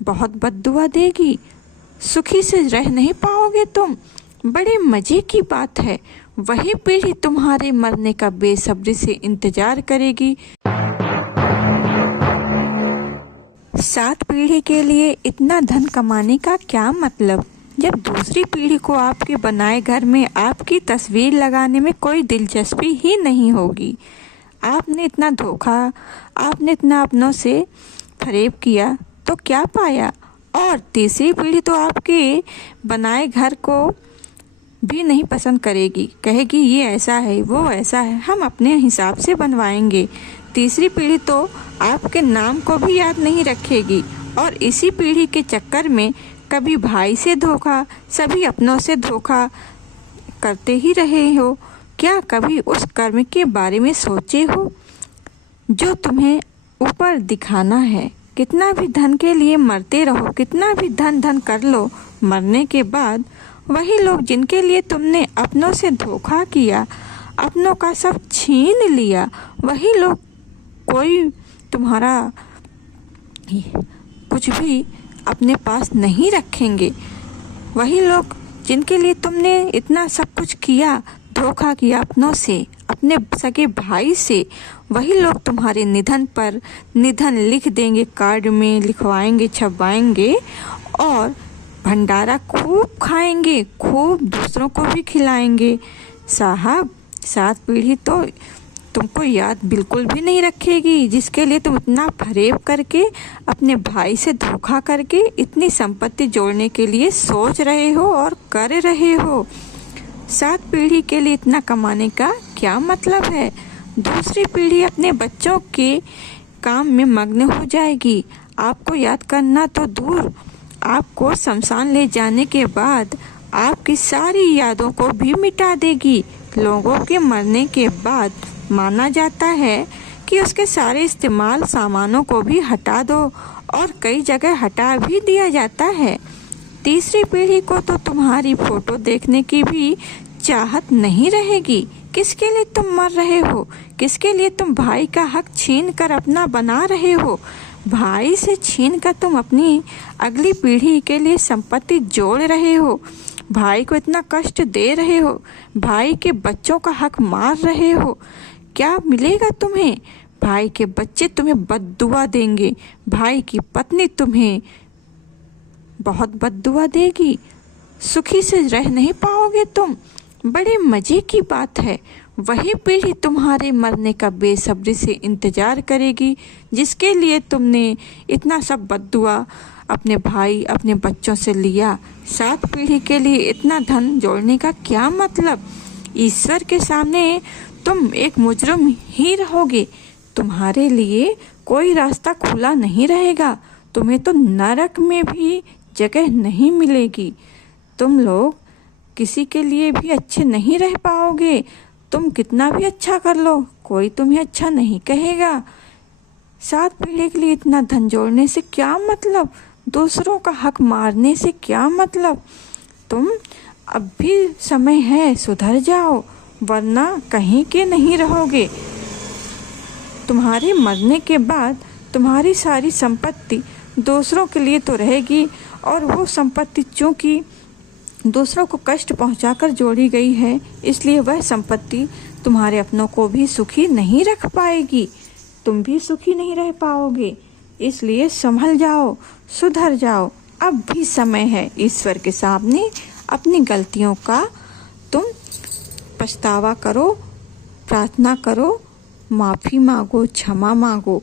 बहुत बद्दुआ देगी, सुखी से रह नहीं पाओगे तुम। बड़े मजे की बात है, वही पीढ़ी तुम्हारे मरने का बेसब्री से इंतजार करेगी। 7 पीढ़ी के लिए इतना धन कमाने का क्या मतलब, जब दूसरी पीढ़ी को आपके बनाए घर में आपकी तस्वीर लगाने में कोई दिलचस्पी ही नहीं होगी। आपने इतना धोखा, आपने इतना अपनों से फरेब किया तो क्या पाया। और तीसरी पीढ़ी तो आपके बनाए घर को भी नहीं पसंद करेगी, कहेगी ये ऐसा है, वो ऐसा है, हम अपने हिसाब से बनवाएंगे। तीसरी पीढ़ी तो आपके नाम को भी याद नहीं रखेगी। और इसी पीढ़ी के चक्कर में कभी भाई से धोखा, सभी अपनों से धोखा करते ही रहे हो। क्या कभी उस कर्म के बारे में सोचे हो जो तुम्हें ऊपर दिखाना है। कितना भी धन के लिए मरते रहो, कितना भी धन कर लो, मरने के बाद वही लोग जिनके लिए तुमने अपनों से धोखा किया, अपनों का सब छीन लिया, वही लोग कोई तुम्हारा कुछ भी अपने पास नहीं रखेंगे। वही लोग जिनके लिए तुमने इतना सब कुछ किया, धोखा किया अपनों से, अपने सगे भाई से, वही लोग तुम्हारे निधन पर निधन लिख देंगे, कार्ड में लिखवाएंगे, छपवाएंगे और भंडारा खूब खाएंगे, खूब दूसरों को भी खिलाएंगे। साहब 7 पीढ़ी तो तुमको याद बिल्कुल भी नहीं रखेगी, जिसके लिए तुम इतना फरेब करके, अपने भाई से धोखा करके इतनी संपत्ति जोड़ने के लिए सोच रहे हो और कर रहे हो। 7 पीढ़ी के लिए इतना कमाने का क्या मतलब है। दूसरी पीढ़ी अपने बच्चों के काम में मग्न हो जाएगी। आपको याद करना तो दूर, आपको शमशान ले जाने के बाद आपकी सारी यादों को भी मिटा देगी। लोगों के मरने के बाद माना जाता है कि उसके सारे इस्तेमाल सामानों को भी हटा दो, और कई जगह हटा भी दिया जाता है। तीसरी पीढ़ी को तो तुम्हारी फोटो देखने की भी चाहत नहीं रहेगी। किसके लिए तुम मर रहे हो, किसके लिए तुम भाई का हक छीन कर अपना बना रहे हो। भाई से छीन कर तुम अपनी अगली पीढ़ी के लिए संपत्ति जोड़ रहे हो, भाई को इतना कष्ट दे रहे हो, भाई के बच्चों का हक मार रहे हो। क्या मिलेगा तुम्हें। भाई के बच्चे तुम्हें बद्दुआ देंगे, भाई की पत्नी तुम्हें बहुत बद्दुआ देगी, सुखी से रह नहीं पाओगे तुम। बड़े मजे की बात है, वही पीढ़ी तुम्हारे मरने का बेसब्री से इंतजार करेगी, जिसके लिए तुमने इतना सब बद्दुआ अपने भाई, अपने बच्चों से लिया। 7 पीढ़ी के लिए इतना धन जोड़ने का क्या मतलब। ईश्वर के सामने तुम एक मुजरिम ही रहोगे, तुम्हारे लिए कोई रास्ता खुला नहीं रहेगा, तुम्हें तो नरक में भी जगह नहीं मिलेगी। तुम लोग किसी के लिए भी अच्छे नहीं रह पाओगे। तुम कितना भी अच्छा कर लो, कोई तुम्हें अच्छा नहीं कहेगा। 7 पीढ़ी के लिए इतना धन जोड़ने से क्या मतलब, दूसरों का हक मारने से क्या मतलब। तुम अब भी समय है, सुधर जाओ, वरना कहीं के नहीं रहोगे। तुम्हारे मरने के बाद तुम्हारी सारी संपत्ति दूसरों के लिए तो रहेगी, और वो संपत्ति चूंकि दूसरों को कष्ट पहुंचाकर जोड़ी गई है, इसलिए वह संपत्ति तुम्हारे अपनों को भी सुखी नहीं रख पाएगी, तुम भी सुखी नहीं रह पाओगे। इसलिए संभल जाओ, सुधर जाओ, अब भी समय है। ईश्वर के सामने अपनी गलतियों का तुम पछतावा करो, प्रार्थना करो, माफ़ी मांगो, क्षमा मांगो।